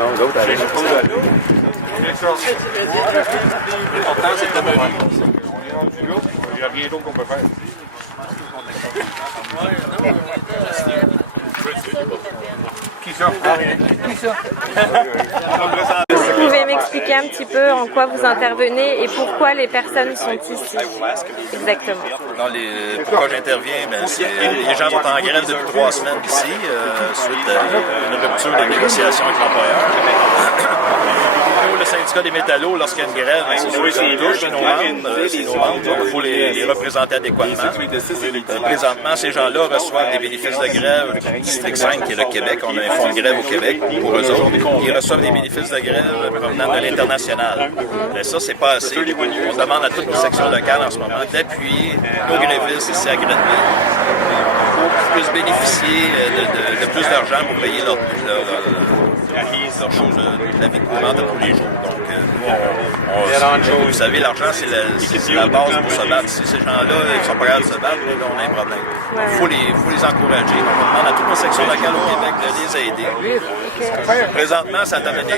Non, l'autre, elle est L'important, c'est de demeurer. Il n'y a rien d'autre qu'on peut faire. Qui ça? Qui ça? Vous pouvez m'expliquer un petit peu en quoi vous intervenez et pourquoi les personnes sont ici? Exactement. Pourquoi j'interviens? Les gens sont en grève depuis 3 semaines ici, suite à une rupture de négociation avec l'employeur. Nous, le syndicat des métallos, lorsqu'il y a une grève, c'est sûr que ça nous touche, c'est nos membres, donc il faut les représenter adéquatement. Présentement, ces gens-là reçoivent des bénéfices de grève du District 5, qui est le Québec. On a un fonds de grève au Québec pour eux autres. Ils reçoivent des bénéfices de grève provenant de l'international. Mais ça, c'est pas assez. On demande à toutes nos sections locales en ce moment d'appuyer nos grévistes ici à Grenville pour qu'ils puissent bénéficier de plus d'argent pour payer leurs choses de la vie courante de tous les jours. Donc, nous, vous savez, l'argent, c'est la base pour se battre. Si ces gens-là ne sont pas capables de se battre, là, on a un problème. Donc, il faut les encourager. Donc, on demande à toutes nos sections locales au Québec de les aider. Présentement, ça Santa Monica,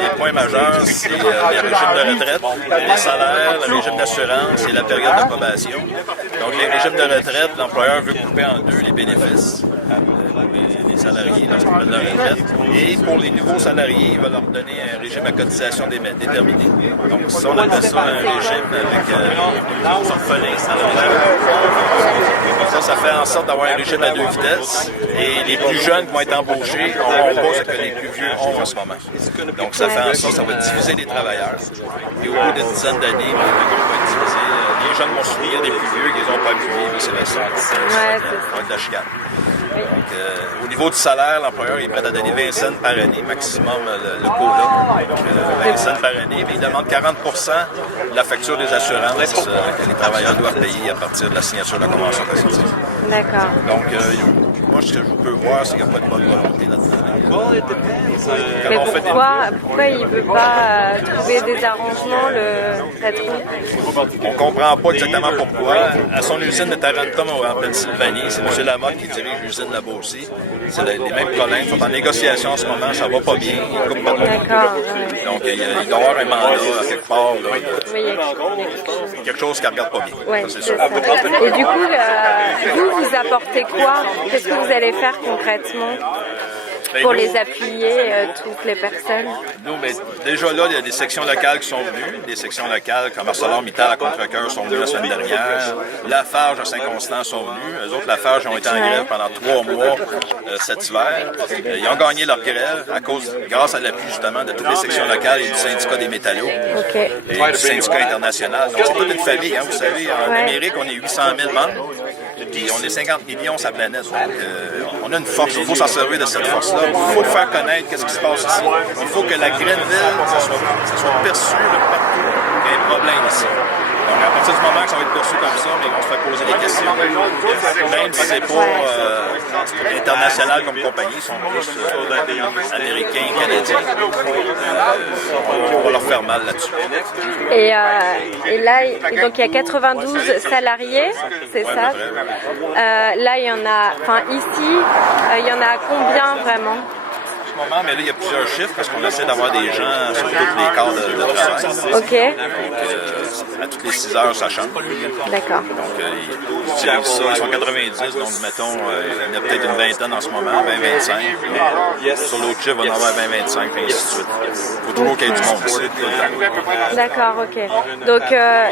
les points majeurs, c'est les régimes de retraite, les salaires, le régime d'assurance et la période de probation. Donc, les régimes de retraite, l'employeur veut couper en deux les bénéfices. Les salariés lorsqu'ils prennent leur retraite. Et pour les nouveaux salariés, il va leur donner un régime à cotisation déterminé. Donc, ça, on appelle ça un régime avec les orphelins salariés. Ça fait en sorte d'avoir un régime à 2 vitesses. Et les plus jeunes qui vont être embauchés n'auront pas ce que les plus vieux ont en ce moment. Donc, ça fait en sorte que ça va diviser les travailleurs. Et au bout d'une dizaine d'années, le groupe va être divisé. Les jeunes vont soutenir des plus vieux qui n'ont pas pu vivre, c'est ça. Ça va être de la chicane. Donc, au niveau du salaire, l'employeur est prêt à donner 20 cents par année, maximum le quota. 20 cents par année, mais il demande 40 de la facture des assurances que les travailleurs doivent payer à partir de la signature de la convention collective. D'accord. Donc, moi, ce que je peux voir, c'est qu'il n'y a pas de bonne volonté là-dedans. Mais pourquoi il ne veut pas trouver des arrangements, le patron? On ne comprend pas exactement pourquoi. À son usine de Tarentum en Pennsylvanie, c'est M. Lamotte qui dirige l'usine là-bas aussi. C'est les mêmes problèmes. Ils sont en négociation en ce moment, ça va pas bien. Ils coupent pas de monde. D'accord. Donc, il doit y avoir un mandat à quelque part. Là, Oui, quelque chose qui ne regarde pas bien. Oui, c'est ça. sûr. Et du coup, vous apportez quoi? Qu'est-ce que vous allez faire concrètement pour les appuyer, toutes les personnes? Nous, mais déjà là, il y a des sections locales qui sont venues. Des sections locales comme ArcelorMittal à Contrecœur sont venues la semaine dernière. Lafarge à Saint-Constant sont venus. Eux autres, Lafarge ont été en grève pendant 3 mois cet hiver. Ils ont gagné leur grève grâce à l'appui justement de toutes les sections locales et du syndicat des métallos et du syndicat international. Donc, c'est toute une famille. Hein, vous savez, en Amérique, on est 800 000 membres. Puis on est 50 millions sur la planète. Donc, on a une force. Il faut s'en servir de cette force-là. Il faut faire connaître ce qui se passe ici. Il faut que la Grenville, ça soit perçu partout qu'il y a un problème ici. Donc, à partir du moment que ça va être perçu comme ça, mais on se fait poser des questions. Même si c'est pas international comme compagnie, ils sont plus américains, canadiens. On va leur faire mal là-dessus. Et là, donc il y a 92 salariés, c'est ça? Là, il y en a, enfin ici, il y en a combien vraiment? Moment, mais là, il y a plusieurs chiffres parce qu'on essaie d'avoir des gens sur tous les cadres de travail. OK. À toutes les 6 heures, ça change. D'accord. Donc, ils utilisent ça. Ils sont 90, donc mettons, il y en a peut-être une vingtaine en ce moment, 20-25. Sur l'autre chiffre, on va en avoir 20-25, et ainsi de suite. Il faut toujours qu'il y ait du monde ici. D'accord, OK. Donc,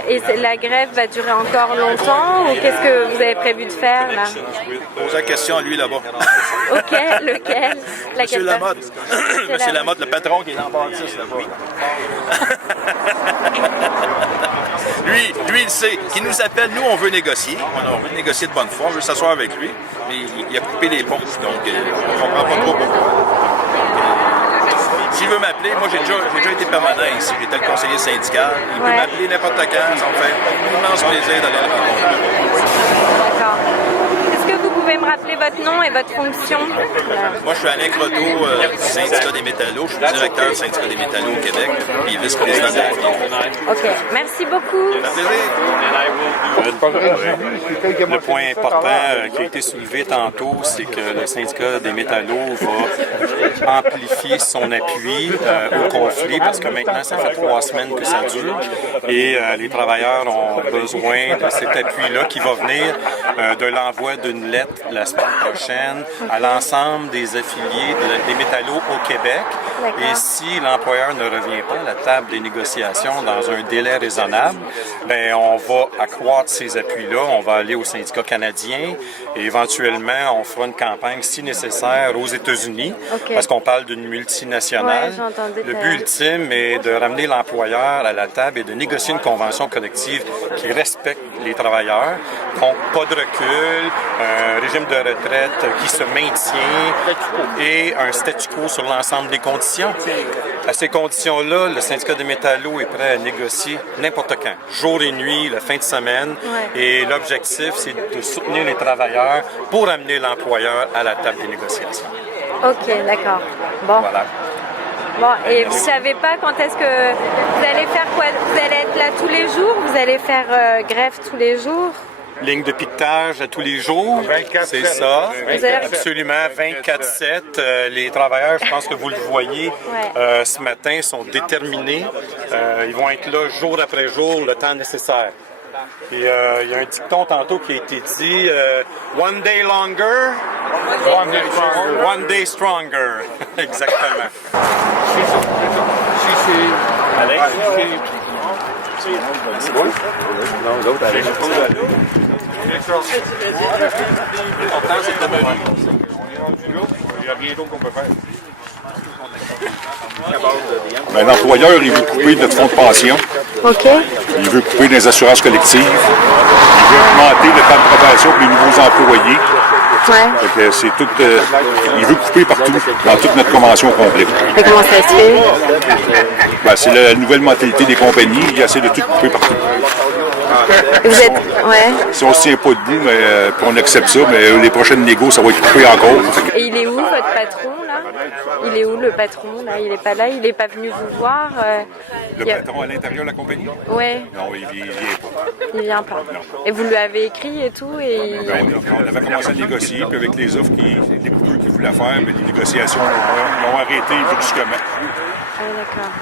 et la grève va durer encore longtemps ou qu'est-ce que vous avez prévu de faire là? Pose la question à lui là-bas. OK, lequel? Monsieur Lamotte. Monsieur Lamotte, le patron qui est dans le bâtisse là-bas. Lui, il sait. Qui nous appelle, nous, on veut négocier. On veut négocier de bonne foi, on veut s'asseoir avec lui. Mais il a coupé les ponts, donc on ne comprend pas trop pourquoi. S'il veut m'appeler, moi j'ai déjà été permanent ici, j'étais le conseiller syndical. Il peut m'appeler n'importe quand, ça me fait un immense plaisir d'aller à la rencontre. D'accord. Est-ce que vous pouvez pouvez me rappeler votre nom et votre fonction? Moi, je suis Alain Croteau, du syndicat des métallos. Je suis directeur du syndicat des métallos au Québec et vice-président de la FDA. OK. Merci beaucoup. Le point important qui a été soulevé tantôt, c'est que le syndicat des métallos va amplifier son appui au conflit parce que maintenant, ça fait 3 semaines que ça dure et les travailleurs ont besoin de cet appui-là qui va venir de l'envoi d'une lettre la semaine prochaine à l'ensemble des affiliés des métallos au Québec. Et si l'employeur ne revient pas à la table des négociations dans un délai raisonnable, ben on va accroître ces appuis-là, on va aller au syndicat canadien et éventuellement on fera une campagne si nécessaire aux États-Unis parce qu'on parle d'une multinationale. Le but ultime est de ramener l'employeur à la table et de négocier une convention collective qui respecte les travailleurs, donc pas de recul, un régime de retraite qui se maintient et un statu quo sur l'ensemble des conditions. À ces conditions-là, le syndicat des métallos est prêt à négocier n'importe quand, jour et nuit, la fin de semaine. Et l'objectif, c'est de soutenir les travailleurs pour amener l'employeur à la table des négociations. OK, d'accord. Bon. Voilà. Bon, et vous savez pas quand est-ce que vous allez faire quoi? Vous allez être là tous les jours? Vous allez faire grève tous les jours? Ligne de piquetage à tous les jours, c'est ça. Absolument, 24/7. Les travailleurs, je pense que vous le voyez ce matin, sont déterminés. Ils vont être là jour après jour, le temps nécessaire. Et il y a un dicton tantôt qui a été dit One day longer, one day stronger. Exactement. L'important, c'est de demeurer. On est rendu là, il n'y a rien d'autre qu'on peut faire. Ben, l'employeur, il veut couper de notre fonds de pension. OK. Il veut couper des assurances collectives. Il veut augmenter le temps de probation pour les nouveaux employés. Ouais. Fait que c'est tout, il veut couper partout, dans toute notre convention complète. Et comment ça se fait? Ben, c'est la nouvelle mentalité des compagnies. Il essaie de tout couper partout. Vous êtes... Ouais. Si on ne se tient pas debout, puis on accepte ça, mais les prochaines négos, ça va être coupé encore. Et il est où votre patron là? Il est où le patron là? Il est pas là? Il est pas venu vous voir? Le patron à l'intérieur de la compagnie? Ouais. Non, il vient pas. Il vient pas. Et vous lui avez écrit et tout et... Ben, on avait commencé à négocier, puis avec les offres, les coupures qu'il voulait faire, mais les négociations l'ont arrêté brusquement. Ah d'accord.